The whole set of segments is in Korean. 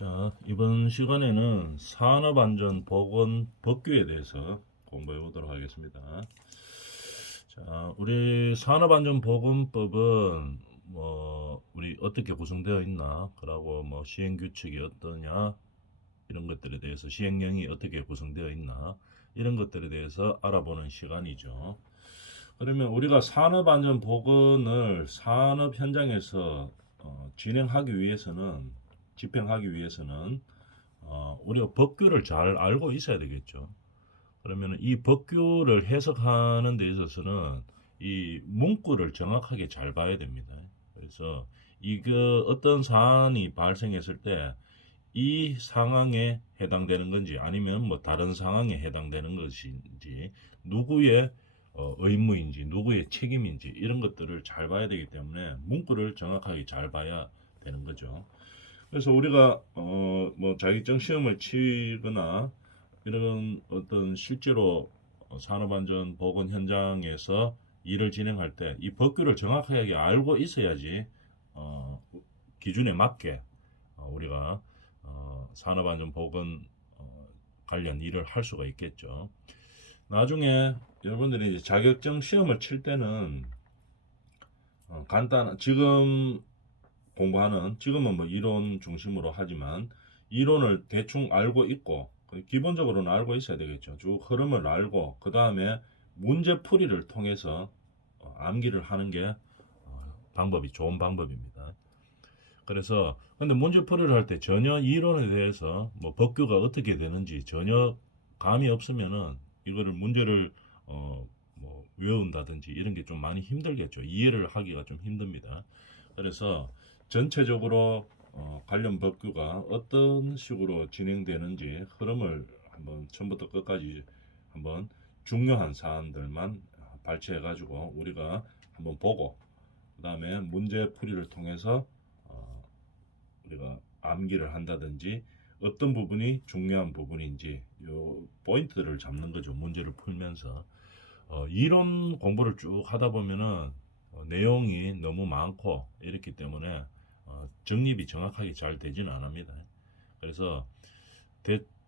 자, 이번 시간에는 산업안전보건법규에 대해서 공부해 보도록 하겠습니다. 자, 우리 산업안전보건법은 우리 어떻게 구성되어 있나, 그러고 시행규칙이 어떠냐, 이런 것들에 대해서 시행령이 어떻게 구성되어 있나, 이런 것들에 대해서 알아보는 시간이죠. 그러면 우리가 산업안전보건을 산업 현장에서 진행하기 위해서는 집행하기 위해서는 우리가 법규를 잘 알고 있어야 되겠죠. 그러면 이 법규를 해석하는 데 있어서는 이 문구를 정확하게 잘 봐야 됩니다. 그래서 이거 어떤 사안이 발생했을 때 이 상황에 해당되는 건지 아니면 다른 상황에 해당되는 것인지 누구의 의무인지 누구의 책임인지 이런 것들을 잘 봐야 되기 때문에 문구를 정확하게 잘 봐야 되는 거죠. 그래서 우리가 자격증 시험을 치거나 이런 어떤 실제로 산업안전 보건 현장에서 일을 진행할 때 이 법규를 정확하게 알고 있어야지 기준에 맞게 우리가 산업안전 보건 관련 일을 할 수가 있겠죠. 나중에 여러분들이 이제 자격증 시험을 칠 때는 간단한 지금 공부하는 지금은 이론 중심으로 하지만 이론을 대충 알고 있고 기본적으로는 알고 있어야 되겠죠. 쭉 흐름을 알고 그 다음에 문제풀이를 통해서 암기를 하는 게 방법이 좋은 방법입니다. 그래서 근데 문제풀이를 할 때 전혀 이론에 대해서 법규가 어떻게 되는지 전혀 감이 없으면은 이거를 문제를 외운다든지 이런 게 좀 많이 힘들겠죠. 이해를 하기가 좀 힘듭니다. 그래서 전체적으로 관련 법규가 어떤 식으로 진행되는지 흐름을 한번 처음부터 끝까지 한번 중요한 사안들만 발췌해 가지고 우리가 한번 보고 그 다음에 문제풀이를 통해서 우리가 암기를 한다든지 어떤 부분이 중요한 부분인지 요 포인트를 잡는 거죠. 문제를 풀면서 이론 공부를 쭉 하다 보면은 내용이 너무 많고 이렇기 때문에 정립이 정확하게 잘 되지는 않습니다. 그래서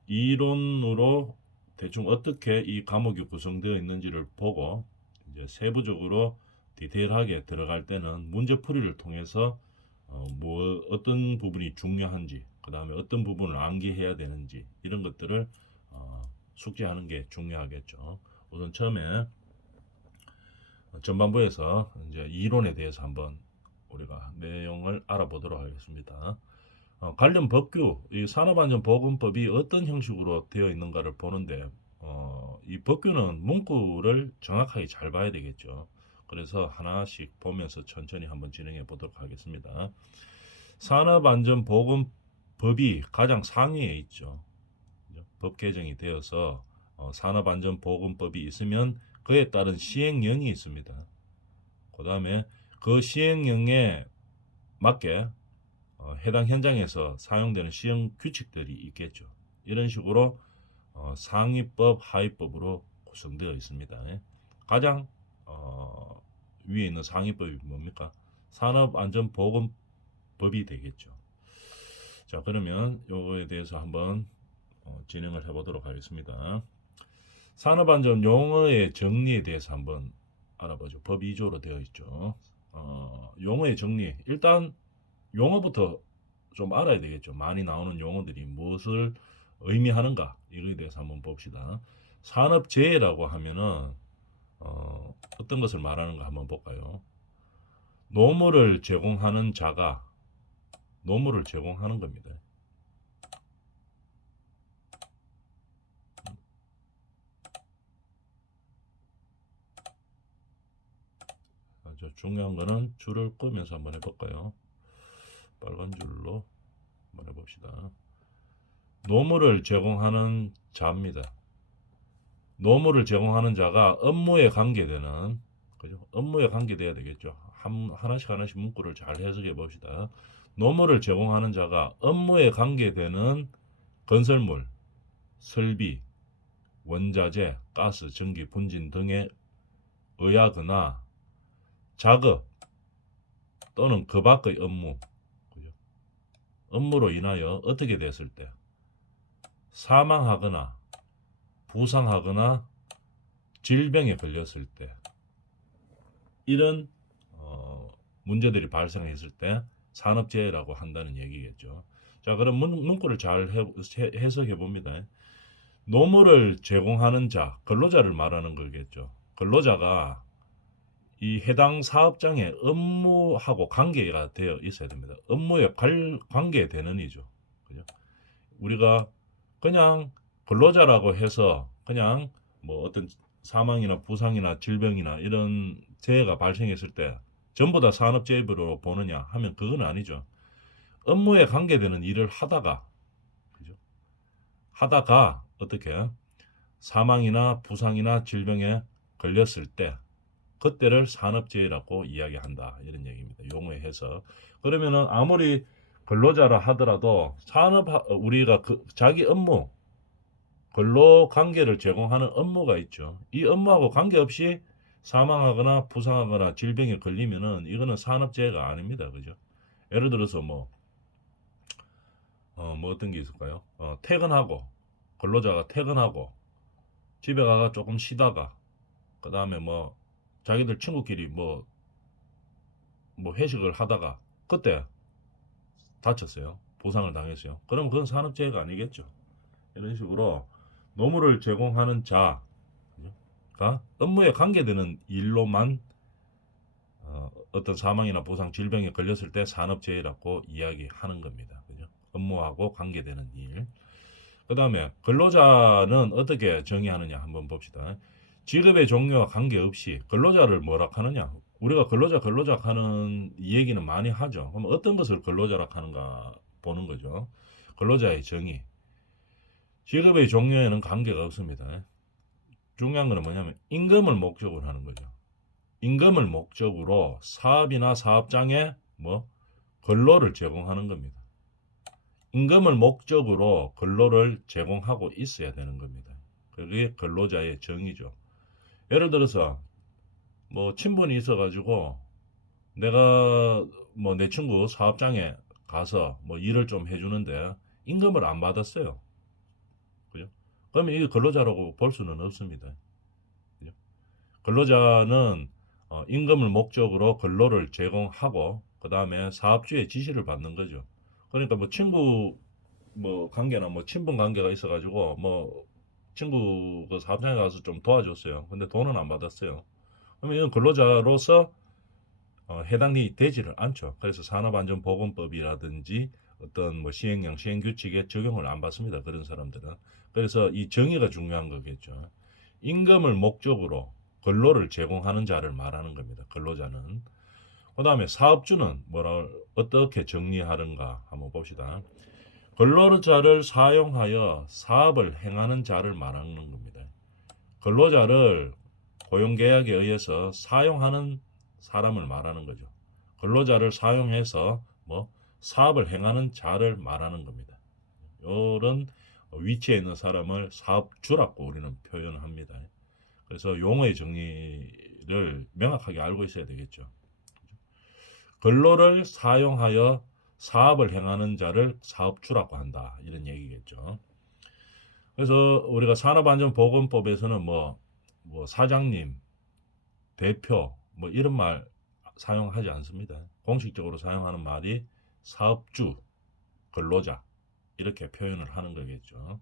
이론으로 대충 어떻게 이 과목이 구성되어 있는지를 보고 이제 세부적으로 디테일하게 들어갈 때는 문제풀이를 통해서 어떤 부분이 중요한지, 그 다음에 어떤 부분을 암기해야 되는지 이런 것들을 숙지하는 게 중요하겠죠. 우선 처음에 전반부에서 이제 이론에 대해서 한번 우리가 내용을 알아보도록 하겠습니다. 관련 법규, 이 산업안전보건법이 어떤 형식으로 되어 있는가를 보는데 이 법규는 문구를 정확하게 잘 봐야 되겠죠. 그래서 하나씩 보면서 천천히 한번 진행해 보도록 하겠습니다. 산업안전보건법이 가장 상위에 있죠. 법 개정이 되어서 산업안전보건법이 있으면 그에 따른 시행령이 있습니다. 그 다음에 그 시행령에 맞게 해당 현장에서 사용되는 시행 규칙들이 있겠죠. 이런 식으로 상위법, 하위법으로 구성되어 있습니다. 가장 위에 있는 상위법이 뭡니까? 산업안전보건법이 되겠죠. 자, 그러면 요거에 대해서 한번 진행을 해보도록 하겠습니다. 산업안전 용어의 정리에 대해서 한번 알아보죠. 법 2조로 되어 있죠. 용어의 정리. 일단 용어부터 좀 알아야 되겠죠. 많이 나오는 용어들이 무엇을 의미하는가 이거에 대해서 한번 봅시다. 산업재해라고 하면은 어떤 것을 말하는가 한번 볼까요? 노무를 제공하는 자가 노무를 제공하는 겁니다. 아주 중요한 거는 줄을 끄면서 한번 해볼까요? 빨간 줄로 한번 해봅시다. 노무를 제공하는 자입니다. 노무를 제공하는 자가 업무에 관계되는 그죠? 업무에 관계돼야 되겠죠. 하나씩 문구를 잘 해석해 봅시다. 노무를 제공하는 자가 업무에 관계되는 건설물, 설비, 원자재, 가스, 전기, 분진 등에 의하거나 작업 또는 그 밖의 업무, 그죠? 업무로 인하여 어떻게 됐을 때 사망하거나 부상하거나 질병에 걸렸을 때 이런 문제들이 발생했을 때 산업재해라고 한다는 얘기겠죠. 자, 그럼 문구를 잘 해석해 봅니다. 노무를 제공하는 자, 근로자를 말하는 거겠죠. 근로자가 이 해당 사업장의 업무하고 관계가 되어 있어야 됩니다. 업무에 관계되는 이죠. 그죠? 우리가 그냥 근로자라고 해서 그냥 뭐 어떤 사망이나 부상이나 질병이나 이런 재해가 발생했을 때 전부 다 산업재해로 보느냐 하면 그건 아니죠. 업무에 관계되는 일을 하다가, 그죠? 하다가 어떻게 사망이나 부상이나 질병에 걸렸을 때 그때를 산업재해라고 이야기한다 이런 얘기입니다. 용어의 해석. 그러면은 아무리 근로자라 하더라도 우리가 자기 업무 근로 관계를 제공하는 업무가 있죠. 이 업무하고 관계없이 사망하거나 부상하거나 질병에 걸리면은 이거는 산업재해가 아닙니다. 그죠? 예를 들어서 뭐 어떤 게 있을까요? 퇴근하고 근로자가 퇴근하고 집에 가가 조금 쉬다가 그 다음에 뭐 자기들 친구끼리 뭐 회식을 하다가 그때 다쳤어요. 부상을 당했어요. 그럼 그건 산업재해가 아니겠죠. 이런 식으로 노무를 제공하는 자가 업무에 관계되는 일로만 어떤 사망이나 부상, 질병에 걸렸을 때 산업재해라고 이야기하는 겁니다. 그죠? 업무하고 관계되는 일. 그 다음에 근로자는 어떻게 정의하느냐 한번 봅시다. 직업의 종류와 관계없이 근로자를 뭐라 하느냐? 우리가 근로자 하는 얘기는 많이 하죠. 그럼 어떤 것을 근로자라 하는가 보는 거죠. 근로자의 정의. 직업의 종류에는 관계가 없습니다. 중요한 거는 뭐냐면 임금을 목적으로 하는 거죠. 임금을 목적으로 사업이나 사업장에 근로를 제공하는 겁니다. 임금을 목적으로 근로를 제공하고 있어야 되는 겁니다. 그게 근로자의 정의죠. 예를 들어서 친분이 있어가지고 내가 내 친구 사업장에 가서 일을 좀 해주는데 임금을 안 받았어요. 그죠? 그러면 이게 근로자라고 볼 수는 없습니다. 그죠? 근로자는 임금을 목적으로 근로를 제공하고 그 다음에 사업주의 지시를 받는 거죠. 그러니까 친구 관계나 친분 관계가 있어가지고 친구 그 사업장에 가서 좀 도와줬어요. 근데 돈은 안 받았어요. 그러면 이건 근로자로서 해당이 되지를 않죠. 그래서 산업안전보건법이라든지 어떤 시행령, 시행규칙에 적용을 안 받습니다. 그런 사람들은. 그래서 이 정의가 중요한 거겠죠. 임금을 목적으로 근로를 제공하는 자를 말하는 겁니다. 근로자는. 그 다음에 사업주는 어떻게 정리하는가 한번 봅시다. 근로자를 사용하여 사업을 행하는 자를 말하는 겁니다. 근로자를 고용계약에 의해서 사용하는 사람을 말하는 거죠. 근로자를 사용해서 사업을 행하는 자를 말하는 겁니다. 이런 위치에 있는 사람을 사업주라고 우리는 표현합니다. 그래서 용어의 정의를 명확하게 알고 있어야 되겠죠. 근로를 사용하여 사업을 행하는 자를 사업주라고 한다. 이런 얘기겠죠. 그래서 우리가 산업안전보건법에서는 사장님, 대표 이런 말 사용하지 않습니다. 공식적으로 사용하는 말이 사업주, 근로자 이렇게 표현을 하는 거겠죠.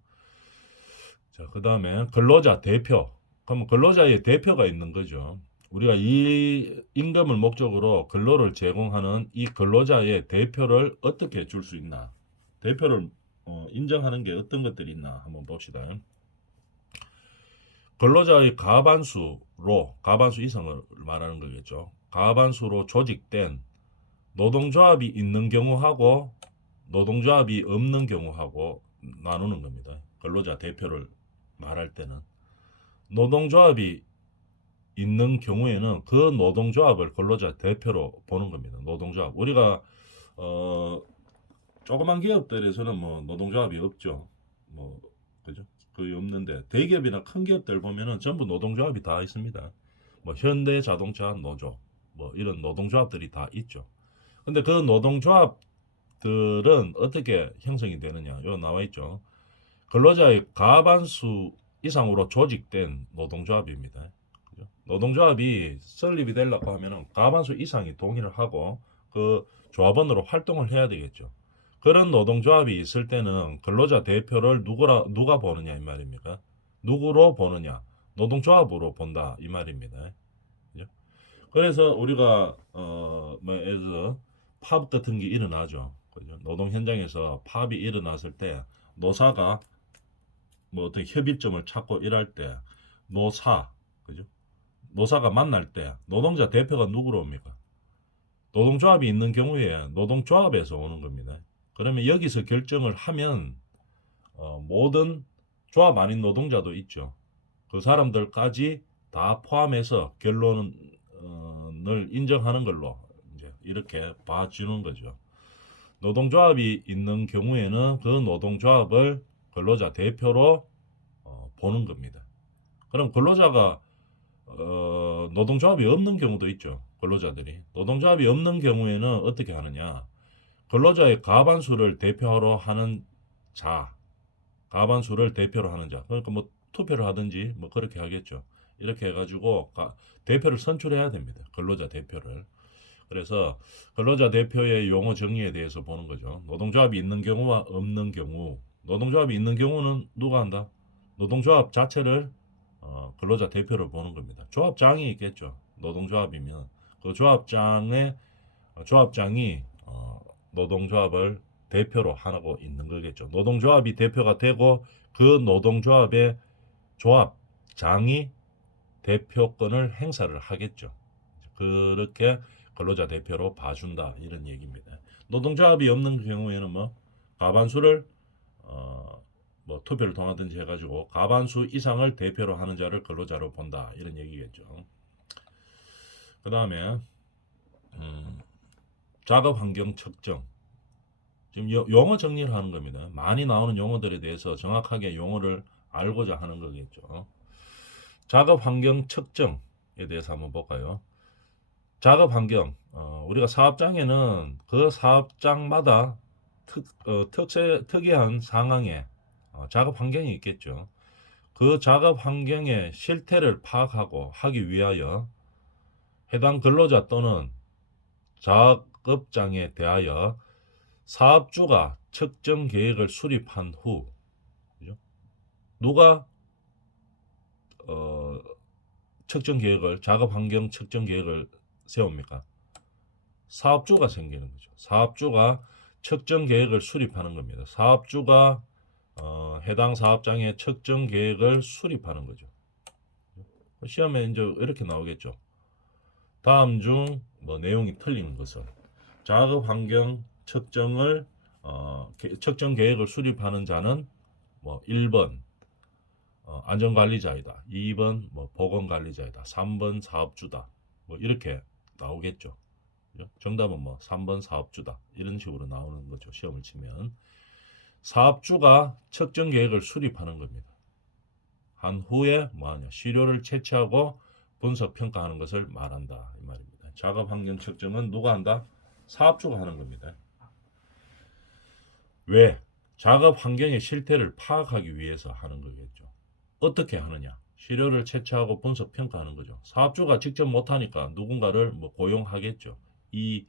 자, 그 다음에 근로자 대표. 그럼 근로자의 대표가 있는 거죠. 우리가 이 임금을 목적으로 근로를 제공하는 이 근로자의 대표를 어떻게 줄 수 있나? 대표를 인정하는 게 어떤 것들이 있나 한번 봅시다. 근로자의 가반수 이상을 말하는 거겠죠. 가반수로 조직된 노동조합이 있는 경우하고 노동조합이 없는 경우하고 나누는 겁니다. 근로자 대표를 말할 때는 노동조합이 있는 경우에는 그 노동조합을 근로자 대표로 보는 겁니다. 노동조합. 우리가 조그만 기업들에서는 노동조합이 없죠. 그죠? 거의 없는데 대기업이나 큰 기업들 보면은 전부 노동조합이 다 있습니다. 현대자동차 노조 이런 노동조합들이 다 있죠. 근데 그 노동조합 조합들은 어떻게 형성이 되느냐? 요 나와 있죠. 근로자의 과반수 이상으로 조직된 노동조합입니다. 그죠? 노동조합이 설립이 되려고 하면은 과반수 이상이 동의를 하고 그 조합원으로 활동을 해야 되겠죠. 그런 노동조합이 있을 때는 근로자 대표를 누가 보느냐 이 말입니까? 누구로 보느냐? 노동조합으로 본다 이 말입니다. 그죠? 그래서 우리가 뭐에서 파업 같은 게 일어나죠. 그죠? 노동 현장에서 파업이 일어났을 때 노사가 뭐 어떤 협의점을 찾고 일할 때 그죠? 노사가 만날 때 노동자 대표가 누구로 옵니까? 노동조합이 있는 경우에 노동조합에서 오는 겁니다. 그러면 여기서 결정을 하면 모든 조합 아닌 노동자도 있죠. 그 사람들까지 다 포함해서 결론을 인정하는 걸로 이제 이렇게 봐주는 거죠. 노동조합이 있는 경우에는 그 노동조합을 근로자 대표로 보는 겁니다. 그럼 근로자가 노동조합이 없는 경우도 있죠. 근로자들이 노동조합이 없는 경우에는 어떻게 하느냐? 근로자의 과반수를 대표로 하는 자, 과반수를 대표로 하는 자. 그러니까 뭐 투표를 하든지 뭐 그렇게 하겠죠. 이렇게 해가지고 대표를 선출해야 됩니다. 근로자 대표를. 그래서 근로자 대표의 용어 정의에 대해서 보는 거죠. 노동조합이 있는 경우와 없는 경우. 노동조합이 있는 경우는 누가 한다? 노동조합 자체를 근로자 대표를 보는 겁니다. 조합장이 있겠죠. 노동조합이면 그 조합장이 노동조합을 대표로 하고 있는 거겠죠. 노동조합이 대표가 되고 그 노동조합의 조합장이 대표권을 행사를 하겠죠. 그렇게 근로자 대표로 봐준다 이런 얘기입니다. 노동조합이 없는 경우에는 뭐 과반수를 뭐 투표를 통하든지 해가지고 과반수 이상을 대표로 하는 자를 근로자로 본다 이런 얘기겠죠. 그 다음에 작업 환경 측정. 지금 용어 정리를 하는 겁니다. 많이 나오는 용어들에 대해서 정확하게 용어를 알고자 하는 거겠죠. 작업 환경 측정에 대해서 한번 볼까요? 작업 환경, 우리가 사업장에는 그 사업장마다 특이한 상황에 작업 환경이 있겠죠. 그 작업 환경의 실태를 파악하고 하기 위하여 해당 근로자 또는 작업장에 대하여 사업주가 측정 계획을 수립한 후, 그죠? 누가 측정 계획을 작업 환경 측정 계획을 세웁니까? 사업주가 생기는 거죠. 사업주가 측정 계획을 수립하는 겁니다. 사업주가 해당 사업장의 측정 계획을 수립하는 거죠. 시험에 이제 이렇게 나오겠죠. 다음 중 뭐 내용이 틀린 것은 작업 환경 측정을 측정 계획을 수립하는 자는 뭐 1번 안전관리자이다. 2번 뭐 보건관리자이다. 3번 사업주다. 뭐 이렇게 나오겠죠. 정답은 뭐 3번 사업주다. 이런 식으로 나오는 거죠. 시험을 치면. 사업주가 측정 계획을 수립하는 겁니다. 한 후에 뭐하냐? 시료를 채취하고 분석 평가하는 것을 말한다. 이 말입니다. 작업 환경 측정은 누가 한다? 사업주가 하는 겁니다. 왜? 작업 환경의 실태를 파악하기 위해서 하는 거겠죠. 어떻게 하느냐? 시료를 채취하고 분석 평가하는 거죠. 사업주가 직접 못하니까 누군가를 뭐 고용하겠죠. 이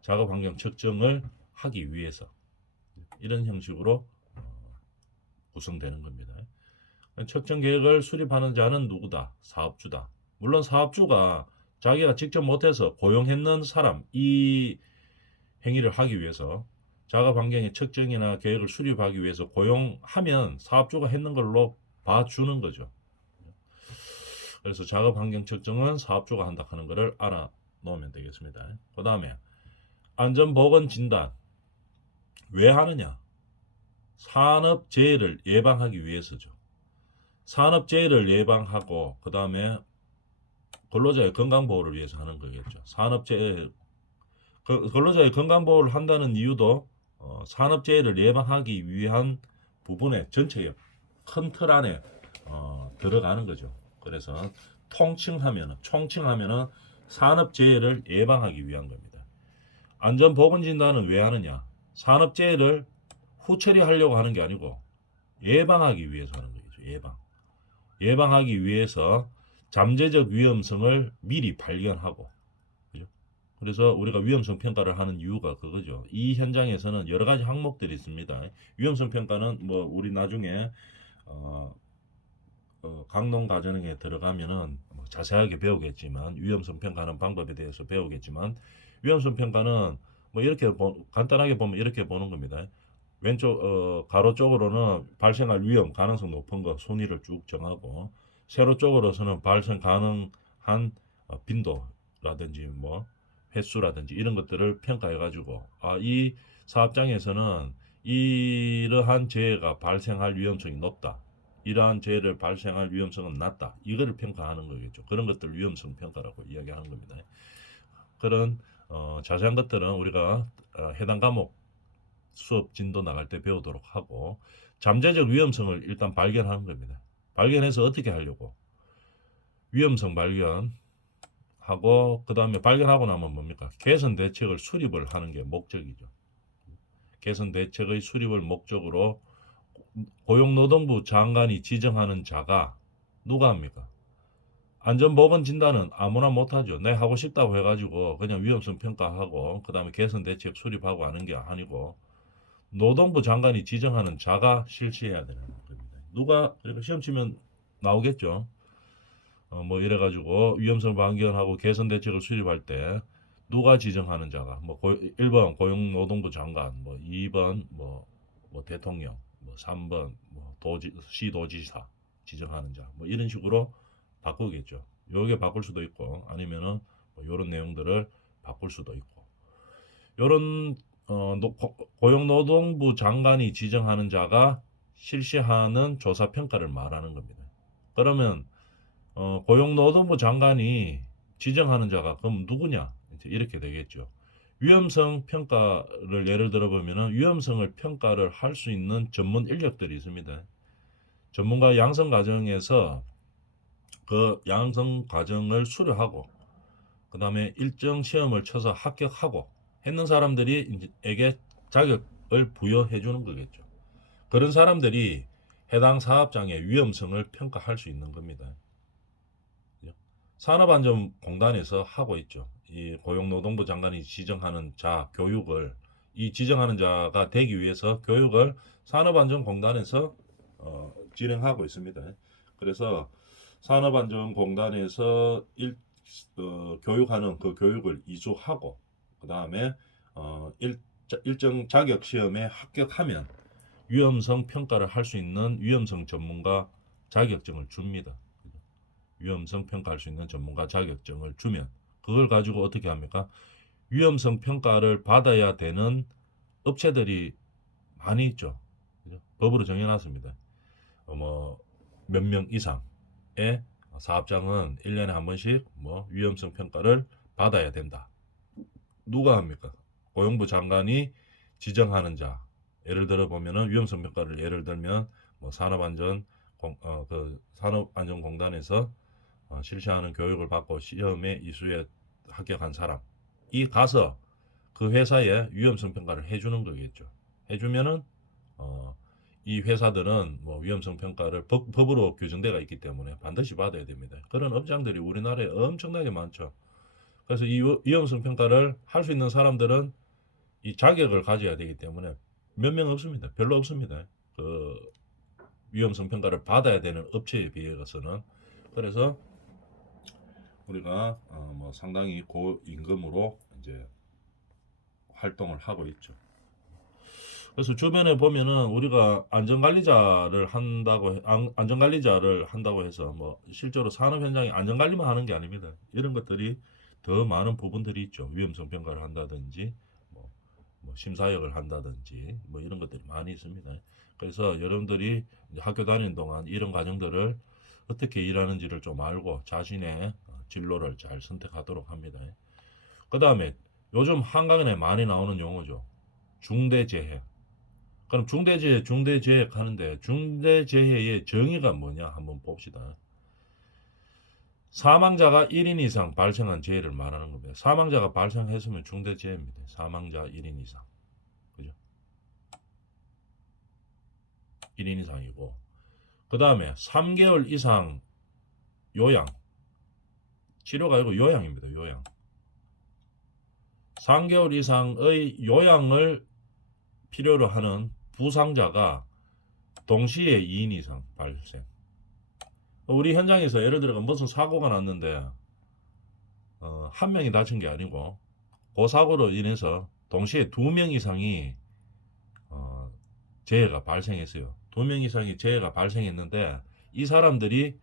작업 환경 측정을 하기 위해서 이런 형식으로 구성되는 겁니다. 측정 계획을 수립하는 자는 누구다? 사업주다. 물론 사업주가 자기가 직접 못해서 고용했는 사람, 이 행위를 하기 위해서 작업 환경의 측정이나 계획을 수립하기 위해서 고용하면 사업주가 했는 걸로 봐주는 거죠. 그래서 작업 환경 측정은 사업주가 한다 하는 것을 알아놓으면 되겠습니다. 그 다음에 안전보건 진단. 왜 하느냐? 산업재해를 예방하기 위해서죠. 산업재해를 예방하고 그 다음에 근로자의 건강보호를 위해서 하는 거겠죠. 산업재해, 근로자의 건강보호를 한다는 이유도 산업재해를 예방하기 위한 부분의 전체의 큰 틀 안에 들어가는 거죠. 그래서 총칭하면은 산업재해를 예방하기 위한 겁니다. 안전보건진단은 왜 하느냐? 산업재해를 후처리하려고 하는 게 아니고 예방하기 위해서 하는 거죠. 예방하기 위해서 잠재적 위험성을 미리 발견하고, 그죠? 그래서 우리가 위험성 평가를 하는 이유가 그거죠. 이 현장에서는 여러 가지 항목들이 있습니다. 위험성 평가는 뭐 우리 나중에 강론 과정에 들어가면은 뭐 자세하게 배우겠지만, 위험성 평가하는 방법에 대해서 배우겠지만, 위험성 평가는 뭐 이렇게 간단하게 보면 이렇게 보는 겁니다. 왼쪽 가로 쪽으로는 발생할 위험 가능성 높은 거 순위를 쭉 정하고, 세로 쪽으로서는 발생 가능한 빈도라든지 뭐 횟수라든지 이런 것들을 평가해 가지고, 이 사업장에서는 이러한 재해가 발생할 위험성이 높다, 이러한 재해를 발생할 위험성은 낮다, 이거를 평가하는 거겠죠. 그런 것들 위험성 평가라고 이야기하는 겁니다. 그런 자세한 것들은 우리가 해당 과목 수업 진도 나갈 때 배우도록 하고, 잠재적 위험성을 일단 발견하는 겁니다. 발견해서 어떻게 하려고? 위험성 발견하고, 그 다음에 발견하고 나면 뭡니까? 개선 대책을 수립을 하는 게 목적이죠. 개선 대책의 수립을 목적으로 고용노동부 장관이 지정하는 자가 누가 합니까? 안전보건진단은 아무나 못하죠. 내 하고 싶다고 해가지고 그냥 위험성 평가하고 그 다음에 개선 대책 수립하고 하는 게 아니고, 노동부 장관이 지정하는 자가 실시해야 되는 겁니다. 누가, 그러니까 시험 치면 나오겠죠. 뭐 이래가지고 위험성 발견하고 개선 대책을 수립할 때 누가 지정하는 자가, 뭐 1번 고용노동부 장관, 뭐 2번 뭐 대통령, 뭐 3번 뭐 시도지사 지정하는 자, 뭐 이런 식으로 바꾸겠죠. 요게 바꿀 수도 있고, 아니면은 뭐 요런 내용들을 바꿀 수도 있고, 요런 고용노동부 장관이 지정하는 자가 실시하는 조사 평가를 말하는 겁니다. 그러면 고용노동부 장관이 지정하는 자가 그럼 누구냐? 이렇게 되겠죠. 위험성 평가를 예를 들어 보면은 위험성을 평가를 할 수 있는 전문 인력들이 있습니다. 전문가 양성 과정에서 그 양성 과정을 수료하고, 그 다음에 일정 시험을 쳐서 합격하고 했는 사람들에게 자격을 부여해 주는 거겠죠. 그런 사람들이 해당 사업장의 위험성을 평가할 수 있는 겁니다. 산업안전공단에서 하고 있죠. 이 고용노동부 장관이 지정하는 자 교육을, 이 지정하는 자가 되기 위해서 교육을 산업안전공단에서 진행하고 있습니다. 그래서 산업안전공단에서 교육하는 그 교육을 이수하고, 그 다음에 일정 자격 시험에 합격하면 위험성 평가를 할 수 있는 위험성 전문가 자격증을 줍니다. 위험성 평가할 수 있는 전문가 자격증을 주면 그걸 가지고 어떻게 합니까? 위험성 평가를 받아야 되는 업체들이 많이 있죠. 그죠? 법으로 정해놨습니다. 뭐 몇 명 이상의 사업장은 1년에 한 번씩 뭐 위험성 평가를 받아야 된다. 누가 합니까? 고용부 장관이 지정하는 자. 예를 들어 보면은 위험성 평가를 예를 들면 뭐 산업안전공단에서 실시하는 교육을 받고 시험에 이수에 합격한 사람이 가서 그 회사에 위험성 평가를 해주는 거겠죠. 해주면은 이 회사들은 뭐 위험성 평가를 법으로 규정되어 있기 때문에 반드시 받아야 됩니다. 그런 업장들이 우리나라에 엄청나게 많죠. 그래서 이 위험성 평가를 할 수 있는 사람들은 이 자격을 가져야 되기 때문에 몇 명 없습니다. 별로 없습니다. 그 위험성 평가를 받아야 되는 업체에 비해서는. 그래서 우리가 뭐 상당히 고임금으로 이제 활동을 하고 있죠. 그래서 주변에 보면은 우리가 안전관리자를 한다고 해서 뭐 실제로 산업 현장에 안전관리만 하는 게 아닙니다. 이런 것들이 더 많은 부분들이 있죠. 위험성 평가를 한다든지 뭐 심사역을 한다든지 뭐 이런 것들이 많이 있습니다. 그래서 여러분들이 학교 다니는 동안 이런 과정들을 어떻게 일하는지를 좀 알고 자신의 진로를 잘 선택하도록 합니다. 그 다음에 요즘 한강에 많이 나오는 용어죠. 중대재해. 그럼 중대재해 하는데 중대재해의 정의가 뭐냐 한번 봅시다. 사망자가 1인 이상 발생한 재해를 말하는 겁니다. 사망자가 발생했으면 중대재해입니다. 사망자 1인 이상. 그죠? 1인 이상이고, 그 다음에 3개월 이상 요양, 치료가 아니고 요양입니다. 요양. 3개월 이상의 요양을 필요로 하는 부상자가 동시에 2인 이상 발생. 우리 현장에서 예를 들어 무슨 사고가 났는데 한 명이 다친 게 아니고 그 사고로 인해서 동시에 2명 이상이 재해가 발생했어요. 2명 이상이 재해가 발생했는데 이 사람들이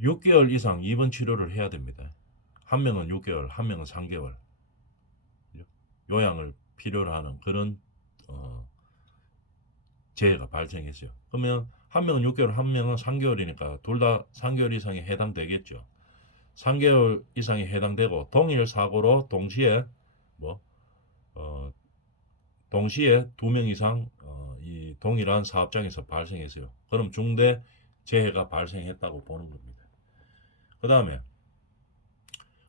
6개월 이상 입원 치료를 해야 됩니다. 한 명은 6개월, 한 명은 3개월 요양을 필요로 하는 그런 재해가 발생했어요. 그러면 한 명은 6개월, 한 명은 3개월이니까 둘 다 3개월 이상에 해당되겠죠. 3개월 이상에 해당되고 동일 사고로 동시에 동시에 2명 이상 이 동일한 사업장에서 발생했어요. 그럼 중대 재해가 발생했다고 보는 겁니다. 그 다음에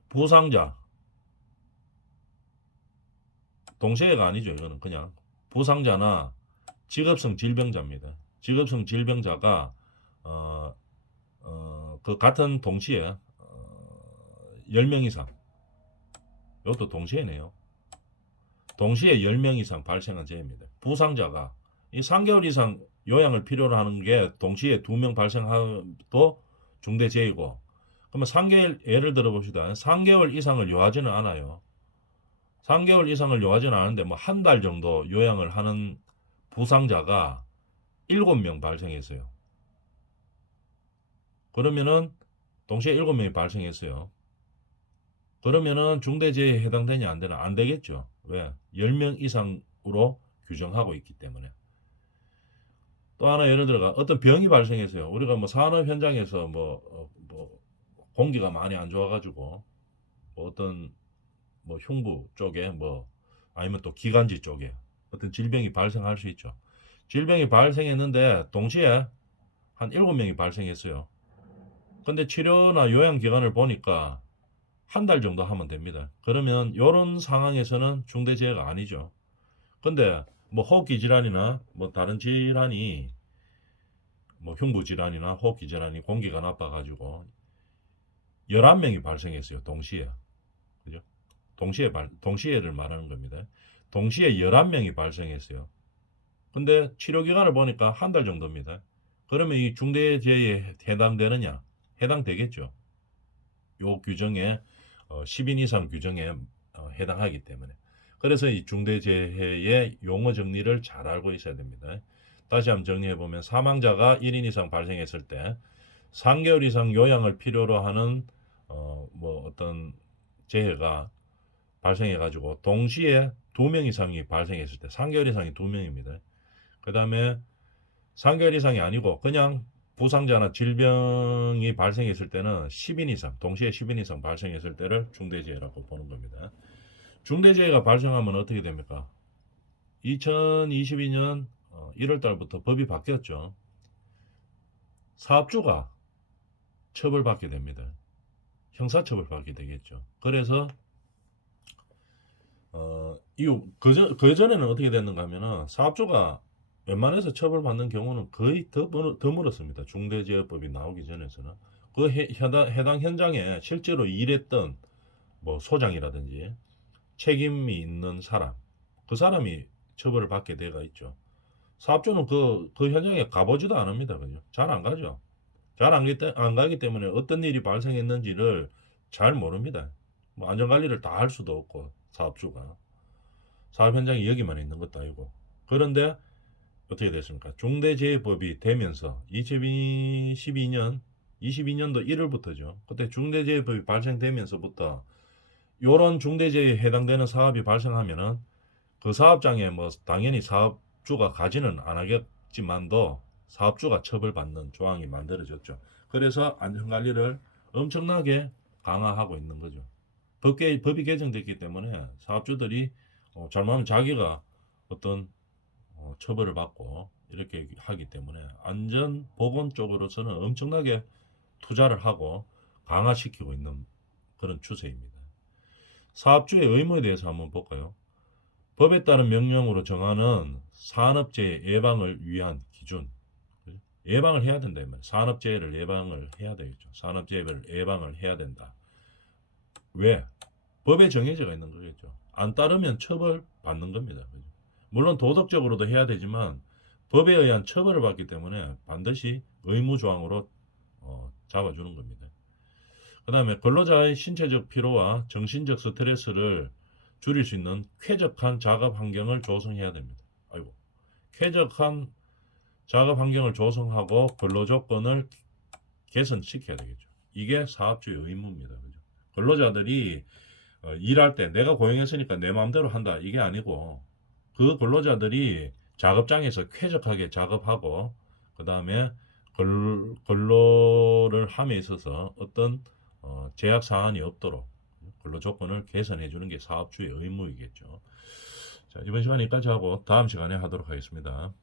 부상자, 동시에가 아니죠. 이거는 그냥 부상자나 직업성 질병자입니다. 직업성 질병자가 그 같은 동시에 10명 이상, 이것도 동시에네요. 동시에 10명 이상 발생한 재해입니다. 부상자가 이 3개월 이상 요양을 필요로 하는 게 동시에 2명 발생하도 중대재해이고, 그러면 3개월, 예를 들어 봅시다. 3개월 이상을 요하지는 않아요. 3개월 이상을 요하지는 않은데 뭐 한 달 정도 요양을 하는 부상자가 7명 발생했어요. 그러면은 동시에 7명이 발생했어요. 그러면은 중대재해에 해당되냐 안 되나? 안 되겠죠. 왜? 10명 이상으로 규정하고 있기 때문에. 또 하나 예를 들어가 어떤 병이 발생했어요. 우리가 뭐 산업 현장에서 뭐 공기가 많이 안 좋아가지고 뭐 어떤 뭐 흉부 쪽에 뭐 아니면 또 기관지 쪽에 어떤 질병이 발생할 수 있죠. 질병이 발생했는데 동시에 한 7명이 발생했어요. 근데 치료나 요양 기간을 보니까 한 달 정도 하면 됩니다. 그러면 이런 상황에서는 중대재해가 아니죠. 근데 뭐 호흡기 질환이나 뭐 다른 질환이 뭐 흉부 질환이나 호흡기 질환이 공기가 나빠가지고 11명이 발생했어요. 동시에. 그죠? 동시에를 말하는 겁니다. 동시에 11명이 발생했어요. 근데 치료 기간을 보니까 한 달 정도입니다. 그러면 이 중대재해에 해당되느냐? 해당되겠죠. 요 규정에 10인 이상 규정에 해당하기 때문에. 그래서 이 중대재해의 용어 정리를 잘 알고 있어야 됩니다. 다시 한번 정리해 보면 사망자가 1인 이상 발생했을 때 3개월 이상 요양을 필요로 하는 뭐 어떤 재해가 발생해 가지고 동시에 2명 이상이 발생했을 때 3개월 이상이 2명입니다. 그 다음에 3개월 이상이 아니고 그냥 부상자나 질병이 발생했을 때는 10인 이상, 동시에 10인 이상 발생했을 때를 중대재해라고 보는 겁니다. 중대재해가 발생하면 어떻게 됩니까? 2022년 1월 달부터 법이 바뀌었죠. 사업주가 처벌받게 됩니다. 형사처벌받게 되겠죠. 그래서 그전에는 어떻게 됐는가 하면은 사업주가 웬만해서 처벌받는 경우는 거의 드물었습니다. 중대재해법이 나오기 전에서는. 그 해당 현장에 실제로 일했던 뭐 소장이라든지 책임이 있는 사람, 그 사람이 처벌을 받게 돼가 있죠. 사업주는 그 현장에 가보지도 않습니다. 그죠? 잘 안 가죠. 잘 안 가기 때문에 어떤 일이 발생했는지를 잘 모릅니다. 뭐 안전관리를 다 할 수도 없고, 사업주가. 사업 현장에 여기만 있는 것도 아니고. 그런데 어떻게 됐습니까? 중대재해법이 되면서 2022년도 1월부터죠. 그때 중대재해법이 발생되면서부터 요런 중대재해에 해당되는 사업이 발생하면은 그 사업장에 뭐 당연히 사업주가 가지는 않았겠지만도 사업주가 처벌받는 조항이 만들어졌죠. 그래서 안전관리를 엄청나게 강화하고 있는 거죠. 법이 개정됐기 때문에 사업주들이 잘못하면 자기가 어떤 처벌을 받고 이렇게 하기 때문에 안전 보건 쪽으로서는 엄청나게 투자를 하고 강화시키고 있는 그런 추세입니다. 사업주의 의무에 대해서 한번 볼까요? 법에 따른 명령으로 정하는 산업재해 예방을 위한 기준 예방을 해야 된다. 산업재해를 예방을 해야 되겠죠. 산업재해를 예방을 해야 된다. 왜? 법에 정해져 있는 거겠죠. 안 따르면 처벌 받는 겁니다. 물론 도덕적으로도 해야 되지만 법에 의한 처벌을 받기 때문에 반드시 의무조항으로 잡아주는 겁니다. 그 다음에 근로자의 신체적 피로와 정신적 스트레스를 줄일 수 있는 쾌적한 작업 환경을 조성해야 됩니다. 아이고, 쾌적한 작업 환경을 조성하고 근로 조건을 개선시켜야 되겠죠. 이게 사업주의 의무입니다. 그죠? 근로자들이 일할 때 내가 고용했으니까 내 마음대로 한다 이게 아니고 그 근로자들이 작업장에서 쾌적하게 작업하고 그 다음에 근로를 함에 있어서 어떤 제약 사안이 없도록 근로 조건을 개선해 주는 게 사업주의 의무이겠죠. 자, 이번 시간 여기까지 하고 다음 시간에 하도록 하겠습니다.